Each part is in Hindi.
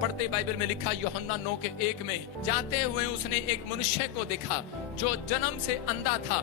पढ़ते बाइबल में लिखा यूहन्ना 9 के 1 में, जाते हुए उसने एक मनुष्य को देखा जो जन्म से अंधा था।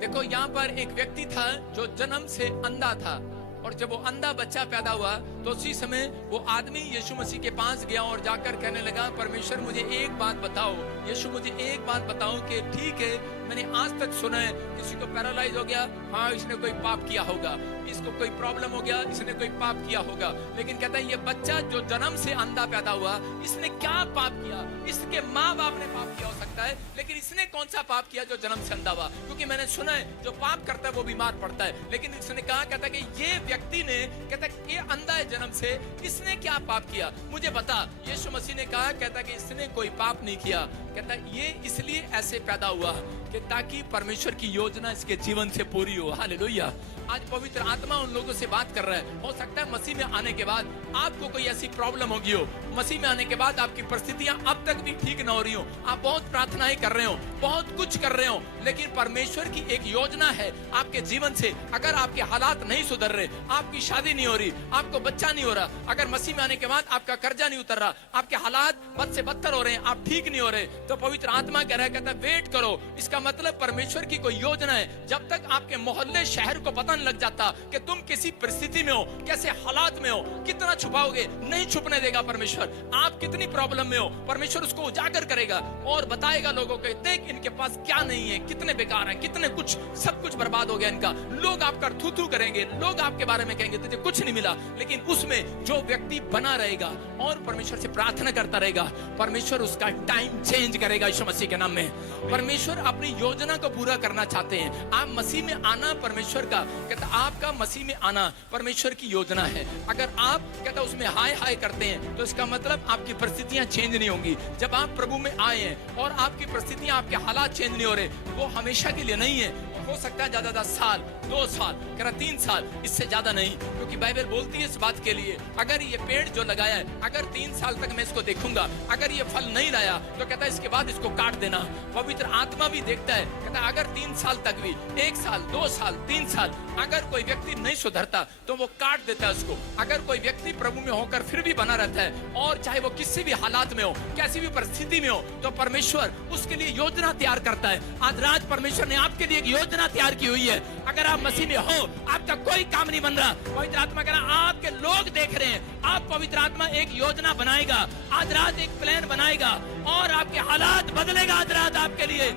देखो यहाँ पर एक व्यक्ति था जो जन्म से अंधा था, और जब वो अंधा बच्चा पैदा हुआ तो उसी समय वो आदमी यीशु मसीह के पास गया और जाकर कहने लगा, परमेश्वर मुझे एक बात बताओ, यीशु मुझे एक बात बताओ कि ठीक है मैंने आज तक सुना है किसी को पैरालाइज हो गया, हाँ इसने कोई पाप किया होगा, इसको कोई प्रॉब्लम हो गया, इसने कोई पाप किया होगा, लेकिन कहता है ये बच्चा जो जन्म से अंधा पैदा हुआ इसने क्या पाप किया? इसके माँ बाप ने पाप किया हो सकता है, लेकिन इसने कौन सा पाप किया जो जन्म से अंधा हुआ? क्योंकि मैंने सुना है जो पाप करता है वो बीमार पड़ता है, लेकिन इसने कहा, कहता है कि ये व्यक्ति ने, कहता है ये अंधा है जन्म से, इसने क्या पाप किया मुझे बता। यीशु मसीह ने कहा, कहता है कि इसने कोई पाप नहीं किया, कहता है ये इसलिए ऐसे पैदा हुआ कि ताकि परमेश्वर की योजना इसके जीवन से पूरी हो। हालेलुया। आज पवित्र आत्मा उन लोगों से बात कर रहा है। हो सकता है मसीह में आने के बाद आपको कोई ऐसी प्रॉब्लम होगी हो, मसीह में आने के बाद आपकी परिस्थितियां अब तक भी ठीक ना हो रही हो, आप बहुत प्रार्थनाएं कर रहे हो, बहुत कुछ कर रहे हो, लेकिन परमेश्वर की एक योजना है आपके जीवन से। अगर आपके हालात नहीं सुधर रहे, आपकी शादी नहीं हो रही, आपको बच्चा नहीं हो रहा, अगर मसीह में आने के बाद आपका कर्जा नहीं उतर रहा, आपके हालात बद से बदतर हो रहे हैं, आप ठीक नहीं हो रहे, तो पवित्र आत्मा कह रहा है, कहता है वेट करो। इसका मतलब परमेश्वर की कोई योजना है। जब तक आपके मोहल्ले शहर को पता नहीं लग जाता कि तुम किसी परिस्थिति में हो, कैसे हालात में हो, कितना छुपाओगे, नहीं छुपने देगा परमेश्वर। आप कितनी प्रॉब्लम में हो, परमेश्वर उसको उजागर करेगा और बताएगा लोगों को, देख इनके पास क्या नहीं है, कितने बेकार हैं, कितने कुछ, सब कुछ बर्बाद हो गया इनका। लोग आपका थू थू करेंगे, लोग आपके बारे में कहेंगे तुझे कुछ नहीं मिला, लेकिन उसमें जो व्यक्ति बना रहेगा और परमेश्वर से प्रार्थना करता रहेगा, परमेश्वर उसका टाइम चेंज करेगा यीशु मसीह के नाम में। परमेश्वर अपनी योजना को पूरा करना चाहते हैं। आप मसीह में आना परमेश्वर का, कहता आपका मसीह में आना परमेश्वर की योजना है। अगर आप कहता उसमें हाय हाय करते हैं तो इसका मतलब आपकी परिस्थितियां चेंज नहीं होंगी। जब आप प्रभु में आए हैं और आपकी परिस्थितियां, आपके हालात चेंज नहीं हो रहे, वो हमेशा के लिए नहीं है। हो सकता है ज्यादा 10 साल, 2 साल, 3 साल, इससे ज्यादा नहीं, क्योंकि बाइबल बोलती है इस बात के लिए, अगर ये पेड़ जो लगाया है, अगर 3 साल तक मैं इसको देखूंगा, अगर ये फल नहीं लाया तो कहता है इसके बाद इसको काट देना। पवित्र आत्मा भी देखता है, कहता है अगर 3 साल तक भी, 1 साल, 2 साल, 3 साल, अगर कोई व्यक्ति नहीं सुधरता तो वो काट देता है उसको। अगर कोई व्यक्ति प्रभु में होकर फिर भी बना रहता है, और चाहे वो किसी भी हालात में हो, कैसी भी परिस्थिति में हो, तो परमेश्वर उसके लिए योजना तैयार करता है। आज रात परमेश्वर ने आपके लिए एक योजना तैयार की हुई है। अगर आप मसीह में हो, आपका कोई काम नहीं बन रहा, पवित्र आत्मा कह रहा आपके लोग देख रहे हैं, आप पवित्र आत्मा एक योजना बनाएगा, आज रात एक प्लान बनाएगा और आपके हालात बदलेगा। आज रात आपके लिए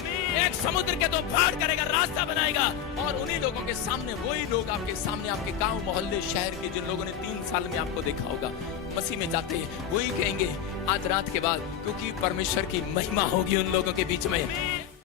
एक समुद्र के 2 फाड़ करेगा, रास्ता बनाएगा, और उन्हीं लोगों के सामने, वही लोग आपके सामने, आपके गांव मोहल्ले शहर के जिन लोगों ने 3 साल में आपको देखा होगा मसीह में जाते हैं, वही कहेंगे आज रात के बाद, क्योंकि परमेश्वर की महिमा होगी उन लोगों के बीच में।